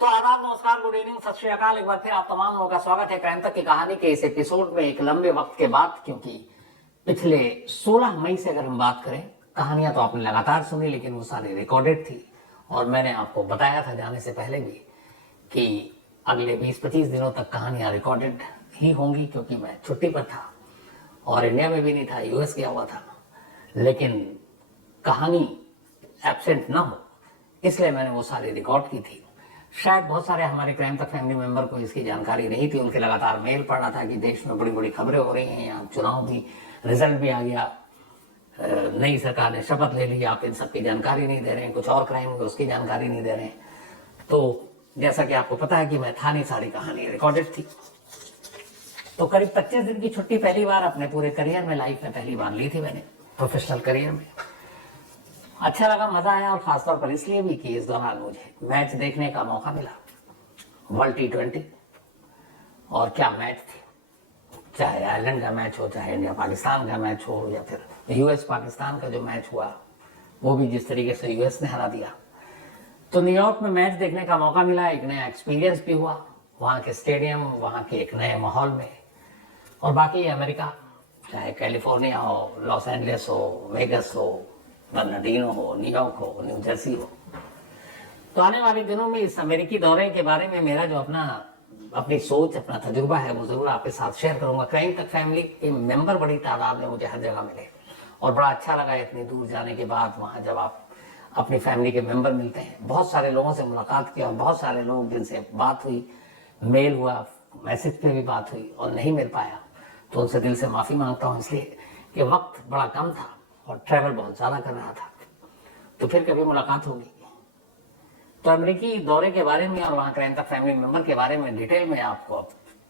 तो आदाब, नमस्कार, गुड इवनिंग, सत श्री अकाल। एक बार फिर आप तमाम लोगों का स्वागत है क्राइम तक की कहानी के इस एपिसोड में। एक लंबे वक्त के बाद, क्योंकि पिछले 16 मई से अगर हम बात करें, कहानियां तो आपने लगातार सुनी लेकिन वो सारी रिकॉर्डेड थी। और मैंने आपको बताया था जाने से पहले भी कि अगले 20-25 दिनों तक कहानियां रिकॉर्डेड ही होंगी, क्योंकि मैं छुट्टी पर था और इंडिया में भी नहीं था, यूएस गया हुआ था। लेकिन कहानी एब्सेंट ना हो इसलिए मैंने वो सारी रिकॉर्ड की थी। शायद बहुत सारे हमारे क्राइम तक फैमिली मेंबर को इसकी जानकारी नहीं थी। उनके लगातार मेल पड़ रहा था कि देश में बड़ी बड़ी खबरें हो रही हैं, यहाँ चुनाव भी, रिजल्ट भी आ गया, नई सरकार ने शपथ ले ली, आप इन सब की जानकारी नहीं दे रहे हैं, कुछ और क्राइम हुए उसकी जानकारी नहीं दे रहे हैं। तो जैसा कि आपको पता है कि मैं था नहीं, सारी कहानी रिकॉर्डेड थी। तो करीब 25 दिन की छुट्टी पहली बार अपने पूरे करियर में, लाइफ में पहली बार ली थी मैंने, प्रोफेशनल करियर में। अच्छा लगा, मजा आया, और खासतौर पर इसलिए भी कि इस दौरान मुझे मैच देखने का मौका मिला, वर्ल्ड T20। और क्या मैच थे, चाहे आयरलैंड का मैच हो, चाहे इंडिया पाकिस्तान का मैच हो, या फिर यूएस पाकिस्तान का जो मैच हुआ वो भी जिस तरीके से यूएस ने हरा दिया। तो न्यूयॉर्क में मैच देखने का मौका मिला, एक नया एक्सपीरियंस भी हुआ, वहाँ के स्टेडियम, वहाँ के एक नए माहौल में। और बाकी अमेरिका, चाहे कैलिफोर्निया हो, लॉस एंजलिस हो, वेगस हो, बर्नार्डिनो हो, न्यूयॉर्क हो, न्यू जर्सी हो। तो आने वाले दिनों में इस अमेरिकी दौरे के बारे में मेरा जो अपनी सोच, अपना तजुर्बा है वो जरूर आपके साथ शेयर करूंगा। क्राइम तक फैमिली के मेंबर बड़ी तादाद में मुझे हर जगह मिले और बड़ा अच्छा लगा इतनी दूर जाने के बाद। वहाँ जब आप अपनी फैमिली के मेंबर मिलते हैं, बहुत सारे लोगों से मुलाकात की और बहुत सारे लोग जिनसे बात हुई, मेल हुआ, मैसेज पे भी बात हुई और नहीं मिल पाया, तो उनसे दिल से माफ़ी मांगता हूँ, इसलिए कि वक्त बड़ा कम था और ट्रैवल बहुत ज़्यादा कर रहा था। तो फिर कभी मुलाकात होगी। तो अमेरिकी दौरे के बारे में और वहाँ क्राइम तक फैमिली मेंबर के बारे में डिटेल में आपको,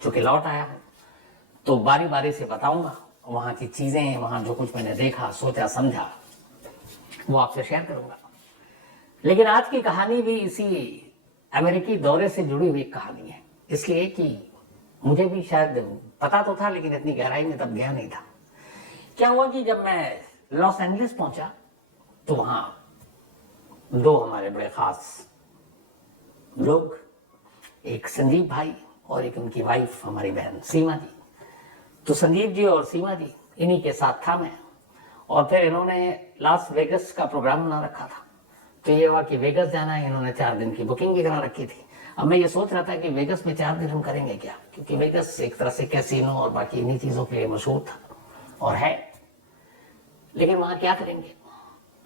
चूंकि लौट आया हूँ तो बारी बारी से बताऊंगा। वहाँ की चीज़ें, वहाँ जो कुछ मैंने देखा, सोचा, समझा, वो आपसे शेयर करूंगा। लेकिन आज की कहानी भी इसी अमेरिकी दौरे से जुड़ी हुई कहानी है, इसलिए कि मुझे भी शायद पता तो था लेकिन इतनी गहराई में तब गया नहीं था। क्या हुआ कि जब मैं लॉस एंजलिस पहुंचा तो वहां दो हमारे बड़े खास लोग, एक संजीव भाई और एक उनकी वाइफ, हमारी बहन सीमा जी। तो संजीव जी और सीमा जी, इन्हीं के साथ था मैं। और फिर इन्होंने लास वेगस का प्रोग्राम बना रखा था। तो ये हुआ कि वेगस जाना है, इन्होंने 4 दिन की बुकिंग भी करा रखी थी। अब मैं ये सोच रहा था कि वेगस में 4 दिन हम करेंगे क्या, क्योंकि वेगस एक तरह से कैसीनो और बाकी इन्हीं चीज़ों के लिए मशहूर था और है। लेकिन वहाँ क्या करेंगे,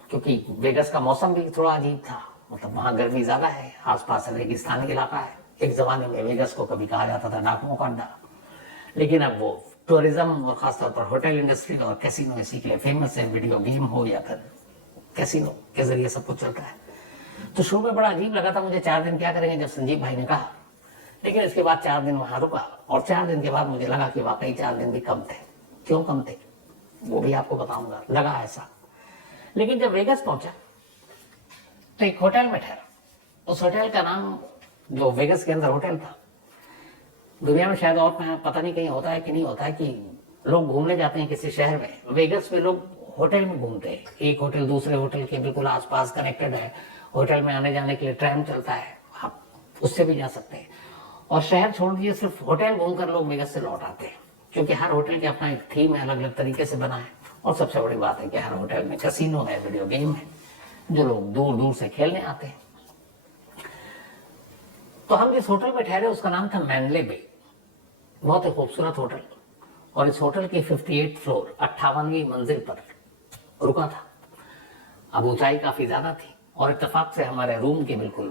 क्योंकि वेगस का मौसम भी थोड़ा अजीब था, मतलब वहाँ गर्मी ज़्यादा है, आसपास रेगिस्तानी इलाका है। एक ज़माने में वेगस को कभी कहा जाता था डाकुओं का अड्डा, लेकिन अब वो टूरिज्म और ख़ासतौर पर होटल इंडस्ट्री और कैसीनो इसी के लिए फेमस है। वीडियो गेम हो या फिर कैसीनो के जरिए सब कुछ चलता है। तो शुरू में बड़ा अजीब लगा था मुझे, 4 दिन क्या करेंगे, जब संजीव भाई ने कहा। लेकिन इसके बाद 4 दिन वहाँ रुका और 4 दिन के बाद मुझे लगा कि वाकई 4 दिन भी कम थे। क्यों कम थे वो भी आपको बताऊंगा, लगा ऐसा। लेकिन जब वेगस पहुंचा तो एक होटल में ठहरा। उस होटल का नाम, जो वेगस के अंदर होटल था, दुनिया में शायद और पता नहीं कहीं होता है कि नहीं होता है, कि लोग घूमने जाते हैं किसी शहर में, वेगस में लोग होटल में घूमते हैं। एक होटल दूसरे होटल के बिल्कुल आसपास कनेक्टेड है, होटल में आने जाने के लिए ट्रैम चलता है, आप उससे भी जा सकते हैं। और शहर छोड़ दीजिए, सिर्फ होटल घूमकर लोग वेगस से लौट आते हैं, क्योंकि हर होटल के अपना एक थीम है, अलग अलग तरीके से बना है। और सबसे बड़ी बात है कि हर होटल में कैसीनो है, वीडियो गेम है, जो लोग दूर दूर से खेलने आते हैं। तो हम जिस होटल में ठहरे उसका नाम था मैंडले बे, बहुत ही खूबसूरत होटल। और इस होटल की 58 फ्लोर, 58वीं मंजिल पर रुका था। अब ऊंचाई काफी ज्यादा थी और इत्तेफाक से हमारे रूम के बिल्कुल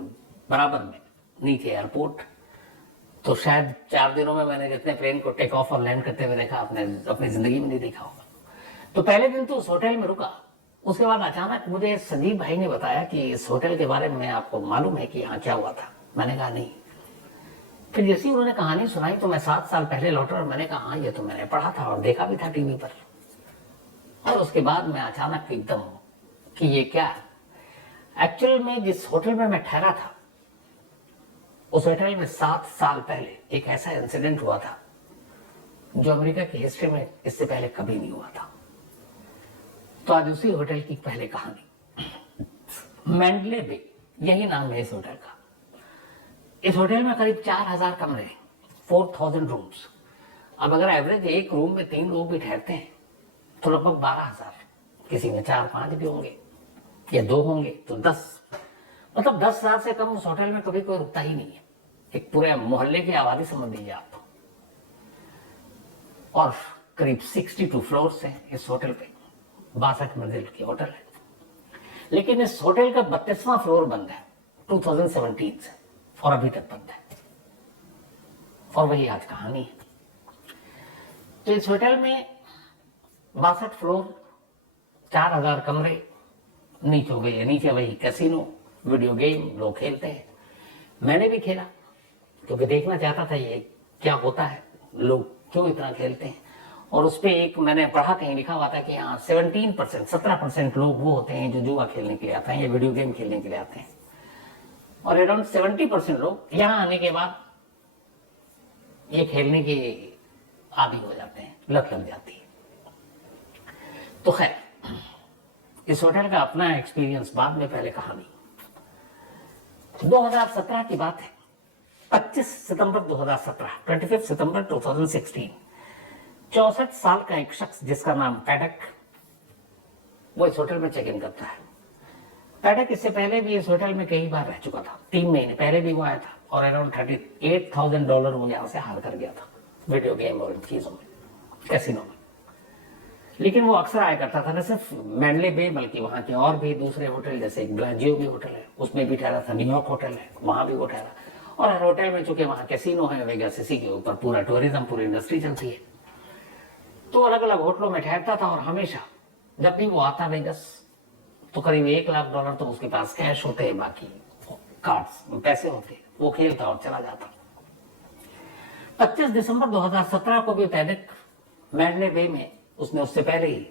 बराबर में नीचे एयरपोर्ट। तो शायद 4 दिनों में मैंने जितने प्लेन को टेक ऑफ और लैंड करते हुए देखा, अपनी जिंदगी में नहीं देखा होगा। तो पहले दिन तो उस होटल में रुका। उसके बाद अचानक मुझे संजीव भाई ने बताया कि इस होटल के बारे में आपको मालूम है कि यहाँ क्या हुआ था। मैंने कहा नहीं। फिर जैसे ही उन्होंने कहानी सुनाई तो मैं 7 साल पहले लौटा और मैंने कहा हाँ, ये तो मैंने पढ़ा था और देखा भी था टीवी पर। और उसके बाद मैं अचानक एकदम कि ये क्या है। एक्चुअल में जिस होटल में मैं ठहरा था, उस होटल में 7 साल पहले एक ऐसा इंसिडेंट हुआ था जो अमेरिका की हिस्ट्री में इससे पहले कभी नहीं हुआ था। तो आज उसी होटल की पहले कहानी। मैंडले बे, यही नाम है इस होटल का। इस होटल में करीब 4000 कमरे, 4000 रूम्स। अब अगर एवरेज एक रूम में 3 लोग भी ठहरते हैं तो लगभग 12,000, किसी में 4-5 भी होंगे या 2 होंगे तो 10, मतलब 10,000 से कम उस होटल में कभी कोई रुकता ही नहीं है। एक पूरे मोहल्ले की आबादी समझ लीजिए आप। और करीब 62 फ्लोर्स हैं इस होटल पे, 62 मंजिल की होटल है। लेकिन इस होटल का 32वां फ्लोर बंद है 2017 से, और अभी तक बंद है। और वही आज कहानी है। तो इस होटल में 62 फ्लोर, 4000 कमरे, नीचे वही कैसीनो, वीडियो गेम लोग खेलते हैं। मैंने भी खेला क्योंकि देखना चाहता था ये क्या होता है, लोग क्यों इतना खेलते हैं। और उस पर एक मैंने पढ़ा, कहीं लिखा हुआ था कि यहाँ 17% लोग वो होते हैं जो जुआ खेलने के लिए आते हैं या वीडियो गेम खेलने के लिए आते हैं, और अराउंड 70% लोग यहाँ आने के बाद ये खेलने के आदी हो जाते हैं, लत लग जाती है। तो खैर, इस होटल का अपना एक्सपीरियंस बाद में, पहले कहानी। 2017 की बात है, 25 सितंबर 2017, 25 सितंबर 2016। 64 साल का एक शख्स जिसका नाम पैडक, वो इस होटल में चेक इन करता है। पैडक इससे पहले भी इस होटल में कई बार रह चुका था, 3 महीने पहले भी वो आया था, और अराउंड $38,000 वो यहां से हार कर गया था वीडियो गेम और इन चीजों में, कैसीनो में। लेकिन वो अक्सर आया करता था, न सिर्फ मैंडले बे बल्कि वहां के और भी दूसरे होटल, जैसे एक ब्लाजियो भी होटल है, उसमें भी ठहरा था। न्यूयॉर्क होटल है, वहां भी वो ठहरा। और हर होटल में चूंकि वहां कैसीनो है, वेगास, इसी के ऊपर पूरा टूरिज्म, पूरी इंडस्ट्री चलती है, तो अलग अलग होटलों में ठहरता था। और हमेशा जब भी वो आता वेगास तो करीब $1,00,000 तो उसके पास कैश होते हैं, बाकी कार्ड्स पैसे होते, वो खेलता और चला जाता। 25 दिसंबर 2017 को भी पैडक मैंडले बे में, उसने उससे पहले ही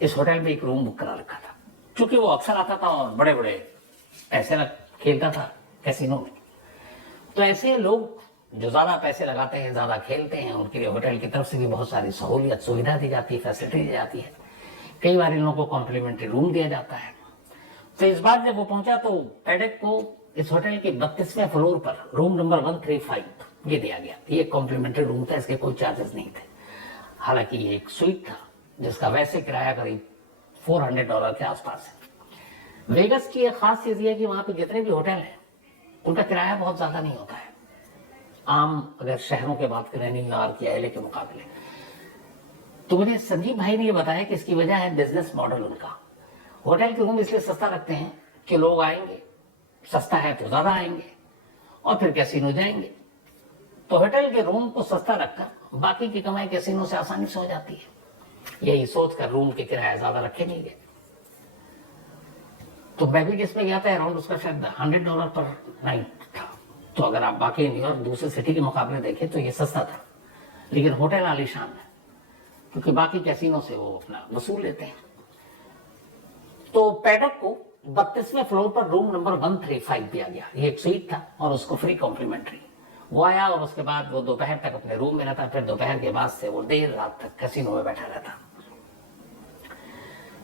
इस होटल में एक रूम बुक करा रखा था, क्योंकि वो अक्सर आता था और बड़े बड़े पैसे खेलता था कैसीनो में। तो ऐसे लोग जो ज्यादा पैसे लगाते हैं, ज्यादा खेलते हैं, उनके लिए होटल की तरफ से भी बहुत सारी सहूलियत, सुविधा दी जाती है, फैसिलिटी दी जाती है। कई बार इन लोगों को कॉम्प्लीमेंट्री रूम दिया जाता है। तो इस बार जब वो पहुंचा तो पैडक को इस होटल के 32वें फ्लोर पर रूम नंबर 135 ये दिया गया। ये कॉम्प्लीमेंट्री रूम था, इसके कोई चार्जेस नहीं थे। हालांकि ये एक स्वीट था जिसका वैसे किराया करीब $400 के आसपास है। वेगस की एक खास चीज ये है कि वहां पे जितने भी होटल हैं उनका किराया बहुत ज्यादा नहीं होता है, आम अगर शहरों की बात करें, न्यूयॉर्क या एलए के मुकाबले। तो मुझे संजीव भाई ने ये बताया कि इसकी वजह है बिजनेस मॉडल उनका। होटल के रूम इसलिए सस्ता रखते हैं कि लोग आएंगे, सस्ता है तो ज्यादा आएंगे, और फिर कैसीनो जाएंगे। तो होटल के रूम को सस्ता रखकर बाकी की कमाई कैसीनो से आसानी से हो जाती है। यही सोचकर रूम के किराया ज्यादा रखे नहीं गए। तो मैं भी जिसमें गया था अराउंड उसका शायद $100 पर नाइट था। तो अगर आप बाकी न्यूयॉर्क दूसरे सिटी के मुकाबले देखें तो ये सस्ता था, लेकिन होटल आलीशान है क्योंकि बाकी कैसीनो से वो अपना वसूल लेते हैं। तो पैडक को 32वें फ्लोर पर रूम नंबर 135 दिया गया। ये एक स्वीट था और उसको फ्री कॉम्प्लीमेंट्री। वो आया और उसके बाद वो दोपहर तक अपने रूम में रहता, फिर दोपहर के बाद से वो देर रात तक कैसीनो में बैठा रहता।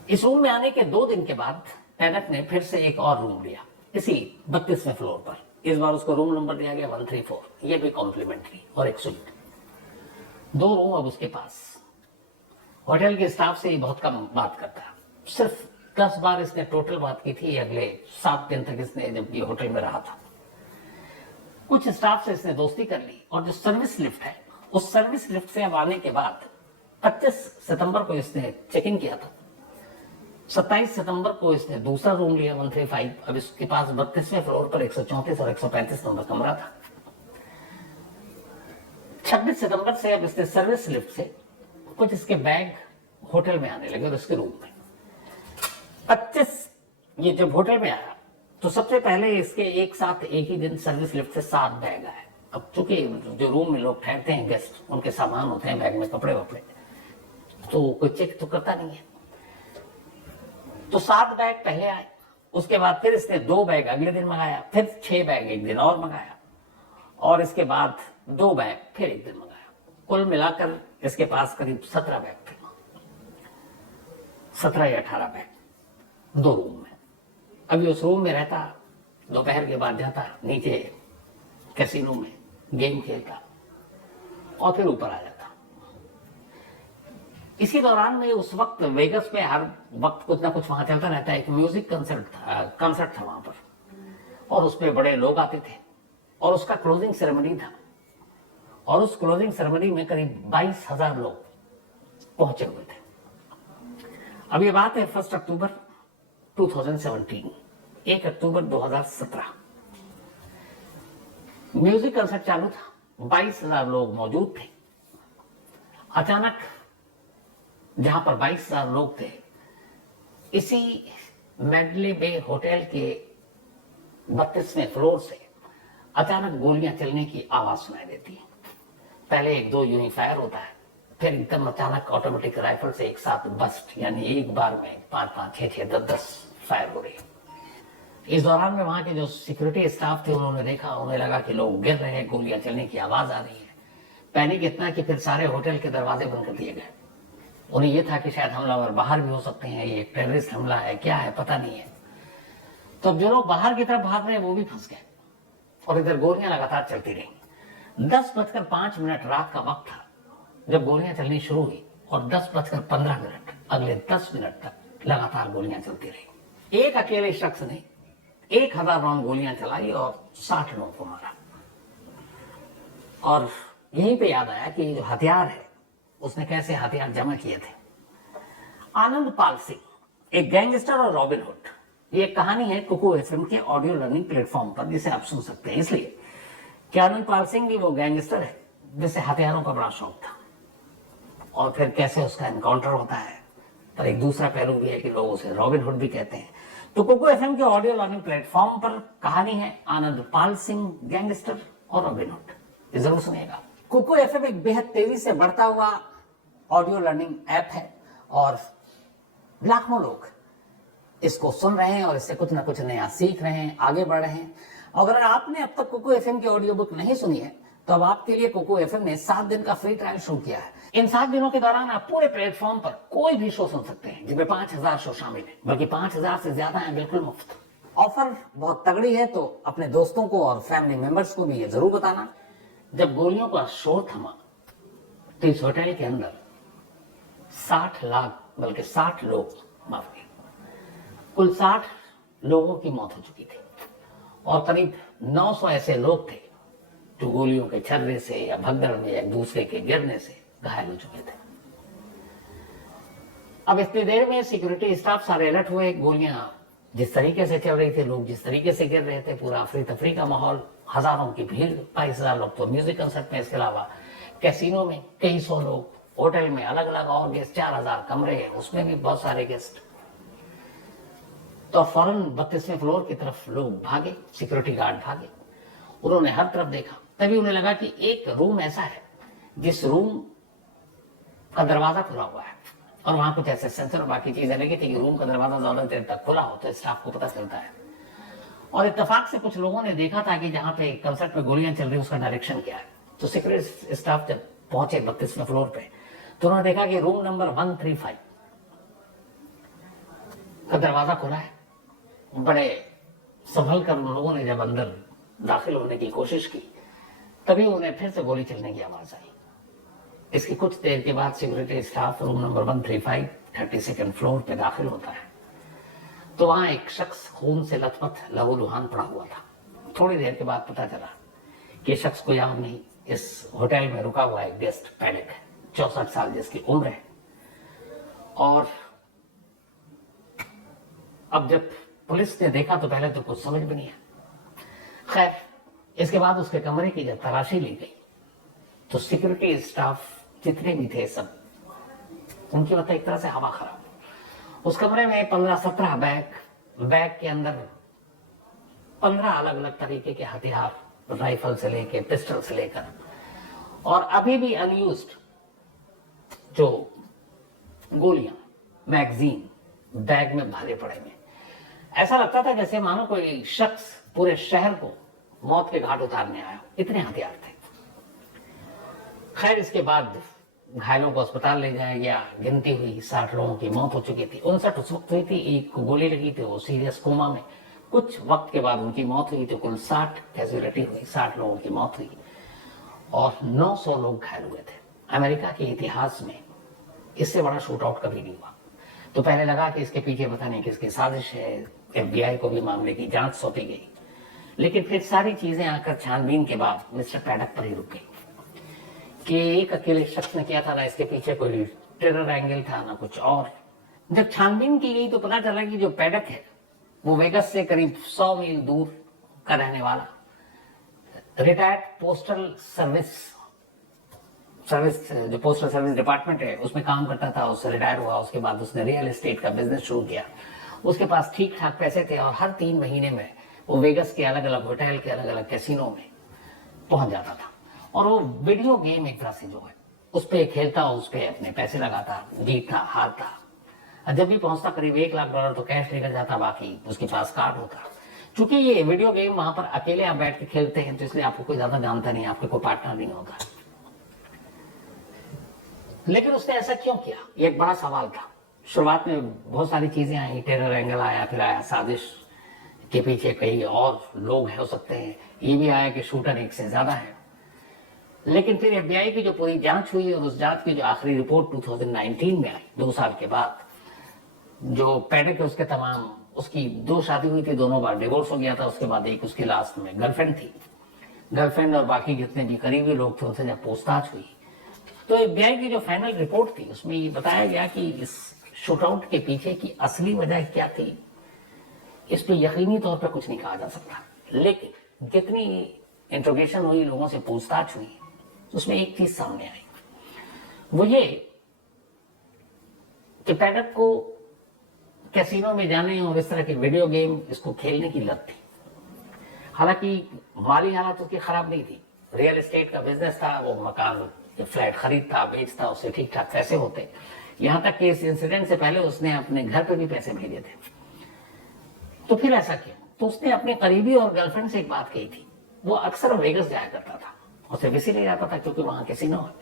इस रूम में आने के 2 दिन के बाद पैडक ने फिर से एक और रूम लिया इसी 32वें फ्लोर पर। इस बार उसको रूम नंबर दिया गया 134, ये भी कॉम्प्लीमेंट्री और एक स्वीट। 2 रूम अब उसके पास। होटल के स्टाफ से ही बहुत कम बात करता, सिर्फ 10 बार इसने टोटल बात की थी अगले 7 दिन तक इसने जब ये होटल में रहा था। कुछ स्टाफ से इसने दोस्ती कर ली, और जो सर्विस लिफ्ट है उस सर्विस लिफ्ट से अब आने के बाद 25 सितंबर को इसने चेक इन किया था। 27 सितंबर को इसने दूसरा रूम लिया 135। अब इसके पास 32वें फ्लोर पर 134 और 135 नंबर कमरा था। 26 सितंबर से अब इसने सर्विस लिफ्ट से कुछ इसके बैग होटल में आने लगे और इसके रूम में। 25 ये जब होटल में आया तो सबसे पहले इसके एक साथ एक ही दिन सर्विस लिफ्ट से 7 बैग आए। अब चूंकि जो रूम में लोग ठहरते हैं गेस्ट, उनके सामान होते हैं बैग में, कपड़े वपड़े, तो कोई चेक तो करता नहीं है। तो 7 बैग पहले आए, उसके बाद फिर इसने 2 बैग अगले दिन मंगाया, फिर 6 बैग एक दिन और मंगाया, और इसके बाद 2 बैग फिर एक दिन मंगाया। कुल मिलाकर इसके पास करीब 17 बैग थे, 17 या 18 बैग 2 रूम में। अभी उस रूम में रहता दोपहर के बाद जाता नीचे कैसीनो में, गेम खेलता और फिर ऊपर आ जाता। इसी दौरान में उस वक्त वेगस में हर वक्त कुछ ना कुछ वहां चलता रहता है। एक म्यूजिक कंसर्ट था वहां पर, और उसमें बड़े लोग आते थे, और उसका क्लोजिंग सेरेमनी था, और उस क्लोजिंग सेरेमनी में करीब 22,000 लोग पहुंचे हुए थे। अब ये बात है 1 अक्टूबर 2017, 1 अक्टूबर 2017। म्यूजिक कंसर्ट चालू था, 22,000 लोग मौजूद थे। अचानक जहां पर 22,000 लोग थे, इसी मैडले बे होटल के 32वें फ्लोर से अचानक गोलियां चलने की आवाज सुनाई देती है। पहले 1-2 यूनिफायर होता है, फिर एकदम अचानक ऑटोमेटिक राइफल से एक साथ बस्ट, यानी एक बार में 5-5, 6-6, 10-10 फायर हो रही है। इस दौरान में वहां के जो सिक्योरिटी स्टाफ थे, उन्होंने देखा, उन्हें लगा कि लोग गिर रहे हैं, गोलियां चलने की आवाज आ रही है। पैनिक इतना कि फिर सारे होटल के दरवाजे बंद कर दिए गए। उन्हें यह था कि शायद हमलावर बाहर भी हो सकते हैं, ये टेररिस्ट हमला है, क्या है पता नहीं है। तो अब जो लोग बाहर की तरफ भाग रहे हैं वो भी फंस गए, और इधर गोलियां लगातार चलती रही। 10:05 रात का वक्त था जब गोलियां चलनी शुरू हुई, और 10:15 अगले 10 मिनट तक लगातार गोलियां चलती रही। एक अकेले शख्स ने 1000 राउंड गोलियां चलाई और 60 लोगों को मारा। और यहीं पे याद आया कि जो हथियार है, उसने कैसे हथियार जमा किए थे। आनंद पाल सिंह, एक गैंगस्टर और रॉबिन हुड, ये कहानी है कुकू एफएम के ऑडियो लर्निंग प्लेटफॉर्म पर, जिसे आप सुन सकते हैं। इसलिए कि आनंद पाल सिंह भी वो गैंगस्टर है जिसे हथियारों का बड़ा शौक था, और फिर कैसे उसका एनकाउंटर होता है। पर एक दूसरा पहलू भी है कि लोग उसे रॉबिन हुड भी कहते हैं। तो कुकू एफएम के ऑडियो लर्निंग प्लेटफॉर्म पर कहानी है आनंद पाल सिंह, गैंगस्टर और रॉबिन हुड। ये जरूर सुनिएगा। कुकू एफएम एक बेहद तेजी से बढ़ता हुआ ऑडियो लर्निंग ऐप है, और लाखों लोग इसको सुन रहे हैं और इससे कुछ ना कुछ नया सीख रहे हैं, आगे बढ़ रहे हैं। अगर आपने अब तक कुकू एफएम की ऑडियो बुक नहीं सुनी है, तो अब आपके लिए कुकू एफएम ने 7 दिन का फ्री ट्रायल शुरू किया है। इन 7 दिनों के दौरान आप पूरे प्लेटफॉर्म पर कोई भी शो सुन सकते हैं, जिसमें 5,000 शो शामिल है, बल्कि 5,000 से ज्यादा है, बिल्कुल मुफ्त। ऑफर बहुत तगड़ी है, तो अपने दोस्तों को और फैमिली मेंबर्स को भी ये जरूर बताना। जब गोलियों का शोर थमा, तो इस होटल के अंदर 60 लाख बल्कि 60 लोग मर गए। कुल 60 लोगों की मौत हो चुकी थी, और करीब 900 ऐसे लोग थे जो गोलियों के छर्रे से या भगदड़ में एक दूसरे के गिरने से घायल हो चुके थे। अब इतनी देर में सिक्योरिटी स्टाफ सारे अलर्ट हुए। गोलियां जिस तरीके से चल रही थी, लोग जिस तरीके से गिर रहे थे, पूरा अफरी तफरी का माहौल, हजारों की भीड़, 22,000 लोग तो म्यूजिक कंसर्ट में, इसके अलावा कैसीनो में कई 100 लोग, होटल में अलग अलग और गेस्ट, 4,000 कमरे हैं, उसमें भी बहुत सारे गेस्ट। तो फौरन 32वें फ्लोर की तरफ लोग भागे, सिक्योरिटी गार्ड भागे। उन्होंने हर तरफ देखा, तभी उन्हें लगा कि एक रूम ऐसा है जिस रूम का दरवाजा खुला हुआ है, और वहां कुछ ऐसे सेंसर और बाकी चीजें लगी थी कि रूम का दरवाजा ज्यादा देर तक खुला हो तो स्टाफ को पता चलता है। और इत्तेफाक से कुछ लोगों ने देखा था कि जहां पे कंसर्ट में गोलियां चल रही, उसका डायरेक्शन क्या है। तो सिक्योरिटी स्टाफ जब पहुंचे 32वें फ्लोर पे, तो उन्होंने देखा कि रूम नंबर 135 का दरवाजा खुला है। बड़े संभल कर उन लोगों ने जब अंदर दाखिल होने की कोशिश की, तभी उन्हें फिर से गोली चलने की आवाज आई। इसकी कुछ देर के बाद security staff room number 135 32nd floor पे दाखिल होता है, तो वहां एक शख्स खून से लथपथ लहूलुहान पड़ा हुआ था। थोड़ी देर के बाद पता चला कि शख्स को याद नहीं, इस होटल में रुका हुआ एक गेस्ट पैनिक है, 64 साल जिसकी उम्र है। और अब जब पुलिस ने देखा तो पहले तो कुछ समझ भी नहीं आया। खैर, इसके बाद उसके कमरे की जब तलाशी ली गई, तो सिक्योरिटी स्टाफ जितने भी थे सब, उनकी मतलब एक तरह से हवा खराब। उस कमरे में 15-17 बैग के अंदर 15 अलग अलग तरीके के हथियार, राइफल से लेके पिस्टल से लेकर, और अभी भी अनयूज्ड जो गोलियां, मैगजीन बैग में भरे पड़े हुए। ऐसा लगता था जैसे मानो कोई शख्स पूरे शहर को मौत के घाट उतारने आया, इतने हथियार थे। खैर, इसके बाद घायलों को अस्पताल ले जाया गया, गिनती हुई, 60 लोगों की मौत हो चुकी थी। 59 उस वक्त हुई थी, एक गोली लगी थी, वो सीरियस कोमा में, कुछ वक्त के बाद उनकी मौत हुई तो कुल 60 कैजुअलिटी हुई, 60 लोगों की मौत हुई और 900 लोग घायल हुए थे। अमेरिका के इतिहास में इससे बड़ा शूट आउट कभी नहीं हुआ। तो पहले लगा कि इसके पीछे पता नहीं किसकी साजिश है, FBI को भी मामले की जांच सौंपी गई, लेकिन फिर सारी चीजें आकर छानबीन के बाद मिस्टर पैडक पर ही रुक गई कि एक अकेले शख्स ने किया था, ना इसके पीछे कोई टेरर एंगल था ना कुछ और। जब छानबीन की गई तो पता चला कि जो पैडक है वो वेगस से करीब 100 मील दूर का रहने वाला रिटायर्ड पोस्टल सर्विस जो पोस्टल सर्विस डिपार्टमेंट है उसमें काम करता था, उससे रिटायर हुआ। उसके बाद उसने रियल एस्टेट का बिजनेस शुरू किया। उसके पास ठीक ठाक पैसे थे और हर 3 महीने में वो वेगस के अलग अलग होटल के अलग अलग कैसीनो में पहुंच जाता था और वो वीडियो गेम एक तरह से जो है उस पर खेलता, उस पर अपने पैसे लगाता, जीतता हारता। जब भी पहुंचता करीब $1 लाख तो कैश लेकर जाता, बाकी उसके पास कार्ड होता। चूंकि ये वीडियो गेम वहां पर अकेले आप बैठ के खेलते हैं तो इसलिए आपको कोई ज्यादा जानता नहीं, आपके कोई पार्टनर नहीं होता। लेकिन उसने ऐसा क्यों किया, ये एक बड़ा सवाल था। शुरुआत में बहुत सारी चीजें आई, टेरर एंगल आया, फिर आया साजिश के पीछे कई और लोग हो सकते हैं, ये भी आया कि शूटर एक से ज्यादा है। लेकिन फिर FBI की जो पूरी जांच हुई और उस जांच की जो आखिरी रिपोर्ट 2019 में आई, 2 साल के बाद, जो पैडक है उसके तमाम, उसकी 2 शादी हुई थी, दोनों बार डिवोर्स हो गया था। उसके बाद एक उसकी लास्ट में गर्लफ्रेंड थी। गर्लफ्रेंड और बाकी जितने भी करीबी लोग थे उनसे जब पूछताछ हुई तो FBI की जो फाइनल रिपोर्ट थी उसमें ये बताया गया कि इस शूटआउट के पीछे की असली वजह क्या थी, इस पर यकीनी तौर पर कुछ नहीं कहा जा सकता। लेकिन जितनी इंट्रोगेशन हुई, लोगों से पूछताछ हुई, उसमें एक चीज सामने आई, वो ये कि पैडक को कैसीनो में जाने और इस तरह के वीडियो गेम इसको खेलने की लत थी। हालांकि माली हालत उसकी खराब नहीं थी, रियल एस्टेट का बिजनेस था, वो मकान फ्लैट खरीदता बेचता, उससे ठीक ठाक पैसे होते। यहां तक कि इस इंसिडेंट से पहले उसने अपने घर पे भी पैसे भेजे थे। तो फिर ऐसा क्यों? तो उसने अपने करीबी और गर्लफ्रेंड से एक बात कही थी। वो अक्सर वेगस जाया करता था, उसे इसीलिए जाता था क्योंकि वहां कैसीनो है।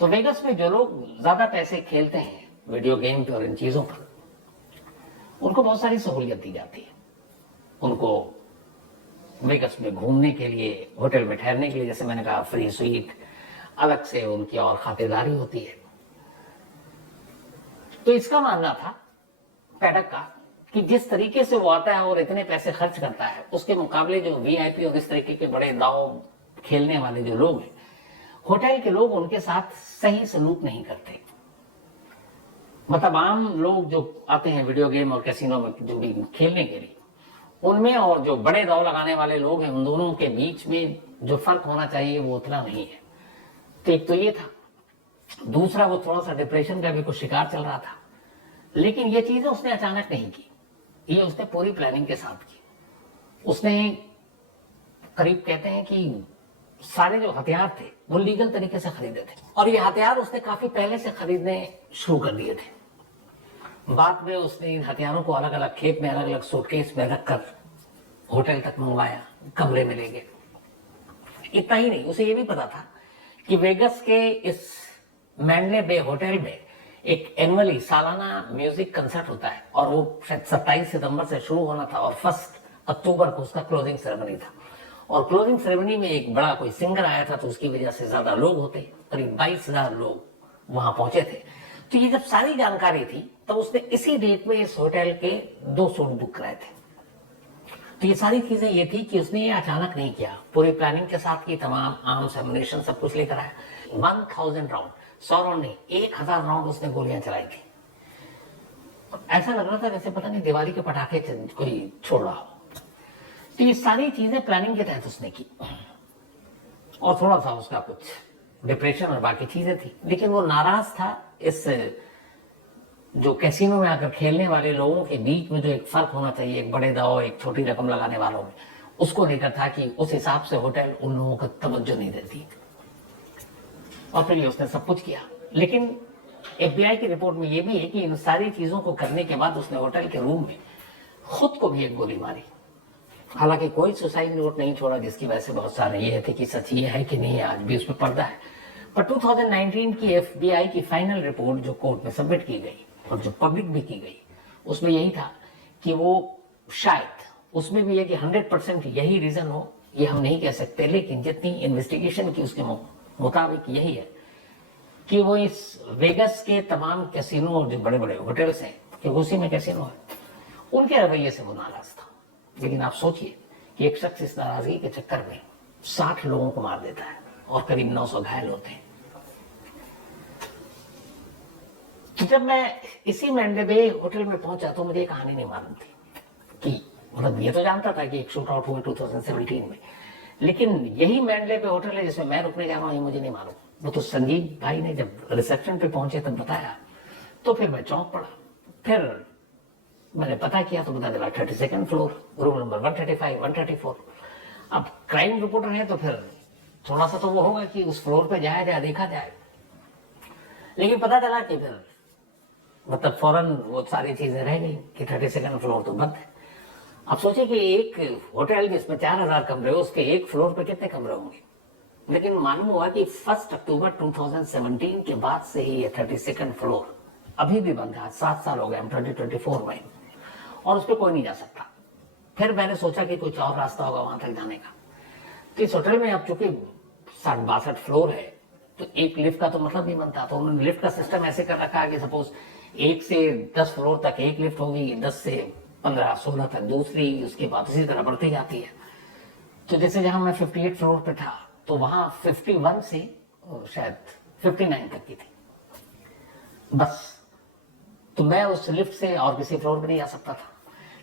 तो वेगस में जो लोग ज्यादा पैसे खेलते हैं वीडियो गेम पे और इन चीजों पर, उनको बहुत सारी सहूलियत दी जाती है। उनको वेगस में घूमने के लिए, होटल में ठहरने के लिए, जैसे मैंने कहा, फ्री स्वीट, अलग से उनकी और खातिरदारी होती है। तो इसका मानना था पैडक का कि जिस तरीके से वो आता है और इतने पैसे खर्च करता है, उसके मुकाबले जो VIP और इस तरीके के बड़े दाव खेलने वाले जो लोग हैं, होटल के लोग उनके साथ सही सलूक नहीं करते। मतलब आम लोग जो आते हैं वीडियो गेम और कैसीनो में जो भी खेलने के लिए, उनमें और जो बड़े दाव लगाने वाले लोग हैं, उन दोनों के बीच में जो फर्क होना चाहिए वो उतना नहीं है। तो एक तो ये था। दूसरा, वो थोड़ा सा डिप्रेशन का भी कुछ शिकार चल रहा था। लेकिन ये चीजें उसने अचानक नहीं की, ये उसने पूरी प्लानिंग के साथ की। उसने करीब कहते हैं कि सारे जो हथियार थे वो लीगल तरीके से खरीदे थे और ये हथियार उसने काफी पहले से खरीदने शुरू कर दिए थे। बाद में उसने इन हथियारों को अलग अलग खेप में, अलग अलग सूटकेस में रखकर होटल तक मंगवाया, कमरे में ले गए। इतना ही नहीं, उसे ये भी पता था कि वेगस के इस मैंडले बे होटल में एक एनुअली सालाना म्यूजिक कंसर्ट होता है और वो शायद 27 सितंबर से शुरू होना था और 1 अक्टूबर को उसका क्लोजिंग सेरेमनी था। और क्लोजिंग सेरेमनी में एक बड़ा कोई सिंगर आया था तो उसकी वजह से ज्यादा लोग होते, करीब 22,000 लोग वहां पहुंचे थे। तो ये जब सारी जानकारी थी तब उसने इसी डेट में इस होटल के 2 सूट बुक कराए थे। तो ये सारी चीजें ये थी कि उसने ये अचानक नहीं किया, पूरी प्लानिंग के साथ की, तमाम आर्म्स एमुनेशन सब कुछ लेकर आया। 1000 राउंड, 100 राउंड नहीं, 1000 राउंड उसने गोलियां चलाई थी। ऐसा लग रहा था जैसे पता नहीं दिवाली के पटाखे कोई छोड़ रहा हो। तो ये सारी चीजें प्लानिंग के तहत उसने की और थोड़ा सा उसका कुछ डिप्रेशन और बाकी चीजें थी। लेकिन वो नाराज था इस जो कैसीनो में आकर खेलने वाले लोगों के बीच में जो एक फर्क होना चाहिए, एक बड़े दाव एक छोटी रकम लगाने वालों में, उसको लेकर था कि उस हिसाब से होटल उन लोगों को तवज्जो नहीं देती। और फिर उसने सब कुछ किया। लेकिन FBI की रिपोर्ट में यह भी है कि इन सारी चीजों को करने के बाद उसने होटल के रूम में खुद को भी एक गोली मारी। हालांकि कोई सुसाइड नोट नहीं छोड़ा, जिसकी वजह से बहुत सारे ये थे कि सच ये है कि नहीं, आज भी उस पर पर्दा है। पर 2019 की FBI की फाइनल रिपोर्ट जो कोर्ट में सबमिट की गई और जो पब्लिक भी की गई, उसमें यही था कि वो शायद उसमें भी है कि 100% यही रीजन हो, ये हम नहीं कह सकते, लेकिन जितनी इन्वेस्टिगेशन की उसके मुताबिक यही है कि वो इस वेगस के तमाम कैसीनो और जो बड़े बड़े होटल्स हैं, क्योंकि उसी में कैसीनो है, उनके रवैये से वो नाराज था। लेकिन आप सोचिए कि एक शख्स इस नाराजगी के चक्कर में 60 लोगों को मार देता है और करीब 900 घायल होते हैं। तो जब मैं इसी मैंडे बे होटल में पहुंचा तो मुझे कहानी नहीं मालूम थी कि, मतलब ये तो जानता था कि एक शूट आउट हुआ 2017 में, लेकिन यही मैंडले पे होटल है जिसमें मैं रुकने जा रहा हूँ, ये मुझे नहीं मालूम। वो तो संजीव भाई ने जब रिसेप्शन पे पहुंचे तब बताया, तो फिर मैं चौंक पड़ा। फिर मैंने पता किया तो पता चला 32nd फ्लोर, रूम नंबर 135, 134। अब क्राइम रिपोर्टर है तो फिर थोड़ा सा तो वो होगा कि उस फ्लोर पे जाया जाए, देखा जाए। लेकिन पता चला कि फिर मतलब फौरन वो सारी चीजें रह गई कि 32nd फ्लोर तो बंद है। अब सोचे कि एक होटल जिसमें 4000 कमरे, उसके एक फ्लोर पे कितने कमरे होंगे। लेकिन मालूम हुआ कि 1 अक्टूबर 2017 के बाद से ही ये 32nd फ्लोर अभी भी बंद है। 7 साल हो गए, हम 2024 में, और उस पर कोई नहीं जा सकता। फिर मैंने सोचा कि कुछ और रास्ता होगा वहां तक जाने का। तो इस होटल में अब चूंकि 62 फ्लोर है तो एक लिफ्ट का तो मतलब नहीं बनता, तो उन्होंने लिफ्ट का सिस्टम ऐसे कर रखा है कि सपोज 1 से 10 फ्लोर तक एक लिफ्ट होगी, 10 से 15, 16 तक दूसरी, उसके बाद इसी तरह बढ़ती जाती है। तो जैसे जहां मैं 58 फ्लोर पे था तो वहां 51 से शायद 59 तक की थी बस। तो मैं उस लिफ्ट से और किसी फ्लोर पे नहीं जा सकता था।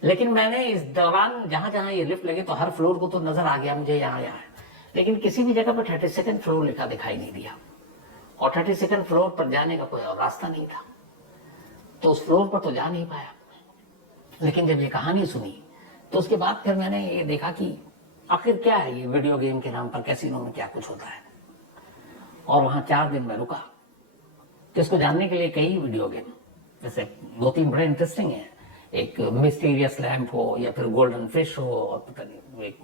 लेकिन मैंने इस दौरान जहां जहां ये लिफ्ट लगे तो हर फ्लोर को तो नजर आ गया मुझे यहाँ है, लेकिन किसी भी जगह पर 32nd फ्लोर लिखा दिखाई नहीं दिया, और 32nd फ्लोर पर जाने का कोई और रास्ता नहीं था। तो उस फ्लोर पर तो जा नहीं पाया। लेकिन जब ये कहानी सुनी तो उसके बाद फिर मैंने ये देखा कि आखिर क्या है ये वीडियो गेम के नाम पर कैसीनो में क्या कुछ होता है। और वहां 4 दिन में रुका, जिसको जानने के लिए कई वीडियो गेम, जैसे 2-3 बड़े इंटरेस्टिंग है, एक मिस्टीरियस लैंप हो या फिर गोल्डन फिश हो, और पता नहीं एक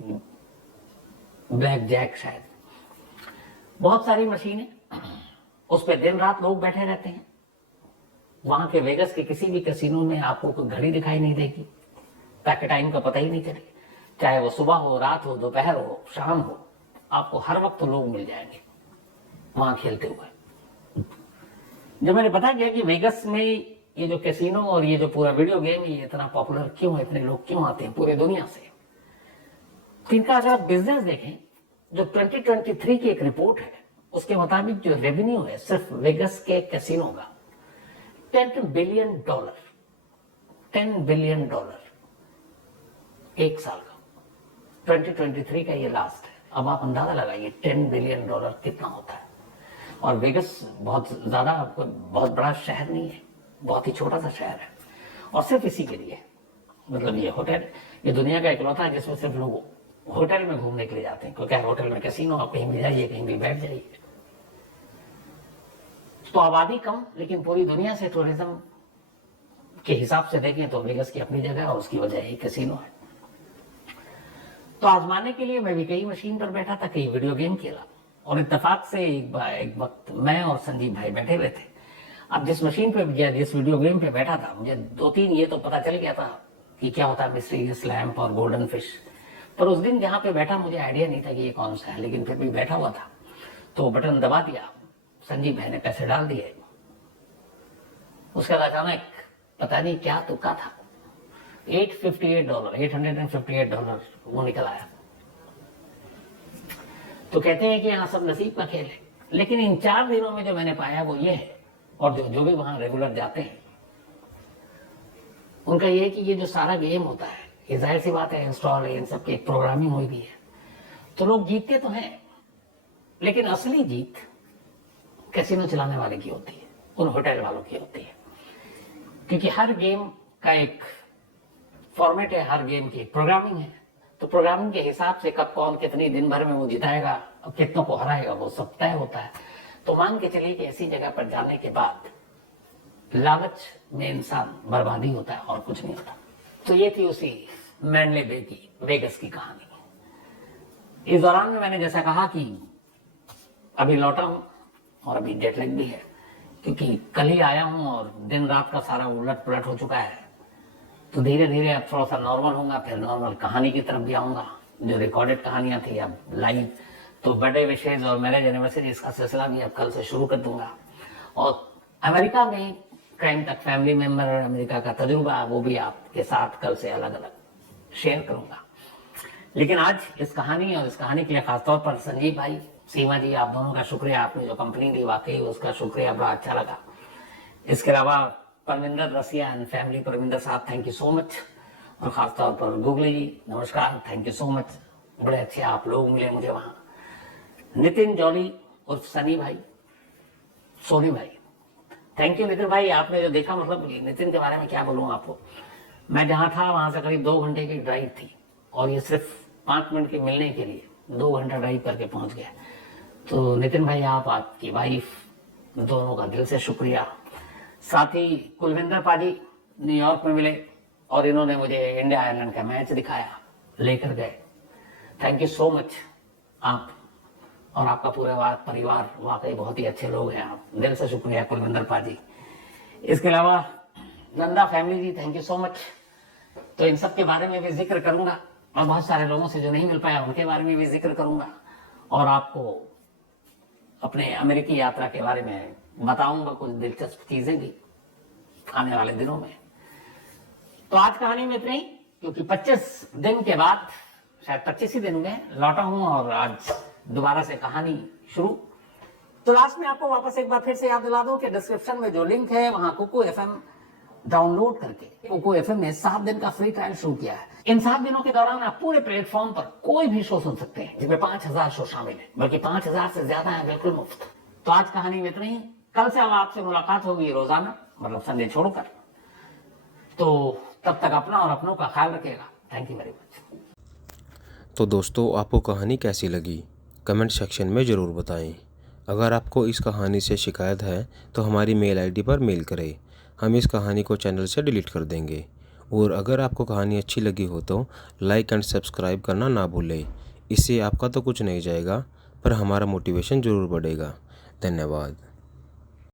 ब्लैक जैक, शायद बहुत सारी मशीनें, उस पर दिन रात लोग बैठे रहते हैं। वहां के वेगस के किसी भी कैसीनो में आपको कोई घड़ी दिखाई नहीं देगी ताकि टाइम का पता ही नहीं चले, चाहे वो सुबह हो, रात हो, दोपहर हो, शाम हो, आपको हर वक्त लोग मिल जाएंगे वहां खेलते हुए। जब मैंने पता किया कि वेगस में ये जो कैसीनो और ये जो पूरा वीडियो गेम ये इतना पॉपुलर क्यों है, इतने लोग क्यों आते हैं पूरे दुनिया से, तो इनका अगर आप बिजनेस देखें, जो 2023 की एक रिपोर्ट है उसके मुताबिक जो रेवेन्यू है सिर्फ वेगस के कैसीनो का $10 बिलियन, $10 बिलियन एक साल का। 2023 का ये लास्ट है। अब आप अंदाजा लगाइए $10 बिलियन कितना होता है। और वेगस बहुत ज्यादा, बहुत बड़ा शहर नहीं है, बहुत ही छोटा सा शहर है, और सिर्फ इसी के लिए, मतलब ये होटल, ये दुनिया का इकलौता है जिसमें सिर्फ लोग होटल में घूमने के लिए जाते हैं, क्योंकि होटल में कैसीनो, आप कहीं भी जाइए, कहीं भी बैठ जाइए। तो आबादी कम, लेकिन पूरी दुनिया से टूरिज्म के हिसाब से देखें तो वेगस की अपनी जगह है, और उसकी वजह एक कैसीनो है। तो आजमाने के लिए मैं भी कई मशीन पर बैठा था, कई वीडियो गेम खेला, और इत्तेफाक से एक वक्त मैं और संजीव भाई बैठे हुए थे। अब जिस मशीन पे या जिस वीडियो गेम पे बैठा था, मुझे 2-3 ये तो पता चल गया था कि क्या होता है मिस्टीरियस लैंप और गोल्डन फिश, पर उस दिन जहां पे बैठा मुझे आइडिया नहीं था कि ये कौन सा है, लेकिन फिर भी बैठा हुआ था तो बटन दबा दिया, संजीव भाई ने पैसे डाल दिए। उसके बाद अचानक पता नहीं क्या तुक्का था, $858 वो निकल आया। तो कहते हैं कि यहाँ सब नसीब का खेल है, लेकिन इन 4 दिनों में जो मैंने पाया वो ये है, और जो भी वहां रेगुलर जाते हैं उनका ये है कि ये जो सारा गेम होता है, ये जाहिर सी बात है इंस्टॉल है, इन सबकी एक प्रोग्रामिंग हुई भी है, तो लोग जीतते तो हैं, लेकिन असली जीत कैसीनो चलाने वाले की होती है, उन होटल वालों की होती है, क्योंकि हर गेम का एक फॉर्मेट है, हर गेम की एक प्रोग्रामिंग है। तो प्रोग्रामिंग के हिसाब से कब कौन कितनी दिन भर में वो जिताएगा, अब कितनों को हराएगा, वो सब तय होता है। तो मान के चलिए कि ऐसी जगह पर जाने के बाद लालच में इंसान बर्बादी होता है और कुछ नहीं होता। तो ये थी उसी मैंडले बे की, वेगस की कहानी। इस दौरान में मैंने जैसा कहा कि अभी लौटा हूं और अभी जेट लैग भी है, क्योंकि कल ही आया हूं और दिन रात का सारा उलट पुलट हो चुका है। तो धीरे धीरे अब थोड़ा सा नॉर्मल होगा, फिर नॉर्मल कहानी की तरफ भी आऊँगा। जो रिकॉर्डेड कहानियाँ थी अब लाइव, तो बर्थडे विशेष और मैरिज एनिवर्सरी इसका सिलसिला भी अब कल से शुरू कर दूंगा। और अमेरिका में क्राइम तक फैमिली मेंबर, अमेरिका का तजुर्बा, वो भी आपके साथ कल से अलग अलग शेयर करूंगा। लेकिन आज इस कहानी और इस कहानी के लिए खासतौर पर संजीव भाई, सीमा जी, आप दोनों का शुक्रिया। आपने जो कंपनी दी वाकई उसका शुक्रिया, बड़ा अच्छा लगा। इसके अलावा परमिंदर रसिया एंड फैमिली, परमिंदर साहब थैंक यू सो मच। और खासतौर पर गूगली जी नमस्कार, थैंक यू सो मच। बड़े अच्छे आप लोग मिले मुझे वहाँ। नितिन जॉली और सनी भाई, सोनी भाई, थैंक यू नितिन भाई। आपने जो देखा, मतलब नितिन के बारे में क्या बोलूँ आपको, मैं जहाँ था वहाँ से करीब 2 घंटे की ड्राइव थी और ये सिर्फ 5 मिनट के मिलने के लिए 2 घंटा ड्राइव करके पहुँच गया। तो नितिन भाई, आप, आपकी वाइफ, दोनों का दिल से शुक्रिया। साथ ही कुलविंदर पाजी न्यूयॉर्क में मिले और इन्होंने मुझे इंडिया आयरलैंड का मैच दिखाया, लेकर गए। Thank you so much. आप और आपका पूरा परिवार वाकई बहुत ही अच्छे लोग हैं आप, दिल से शुक्रिया कुलविंदर पाजी। इसके अलावा Nanda family ji, thank you so much. तो इन सब के बारे में भी जिक्र करूंगा और बहुत सारे लोगों से जो नहीं मिल पाया उनके बारे में भी जिक्र करूंगा और आपको अपने अमेरिकी यात्रा के बारे में बताऊंगा, कुछ दिलचस्प चीजें भी आने वाले दिनों में। तो आज कहानी में इतना ही, क्योंकि 25 दिन के बाद, शायद 25 ही दिन हुए, लौटा हूं और आज दोबारा से कहानी शुरू। तो लास्ट में आपको वापस एक बार फिर से याद दिला दूं कि डिस्क्रिप्शन में जो लिंक है वहां कुकू एफएम डाउनलोड करके कुकू एफएम ने 7 दिन का फ्री ट्रायल शुरू किया है। इन 7 दिनों के दौरान आप पूरे प्लेटफॉर्म पर कोई भी शो सुन सकते हैं, जिसमें 5000 शो शामिल है, बल्कि 5000 से ज्यादा है, बिल्कुल मुफ्त। तो आज कहानी में इतना ही। कल से अब आपसे मुलाकात होगी रोजाना, मतलब संडे छोड़कर। तो तब तक अपना और अपनों का ख्याल रखिएगा। Thank you very much. तो दोस्तों, आपको कहानी कैसी लगी कमेंट सेक्शन में ज़रूर बताएं। अगर आपको इस कहानी से शिकायत है तो हमारी मेल आईडी पर मेल करें, हम इस कहानी को चैनल से डिलीट कर देंगे। और अगर आपको कहानी अच्छी लगी हो तो लाइक एंड सब्सक्राइब करना ना भूलें। इससे आपका तो कुछ नहीं जाएगा, पर हमारा मोटिवेशन ज़रूर बढ़ेगा। धन्यवाद।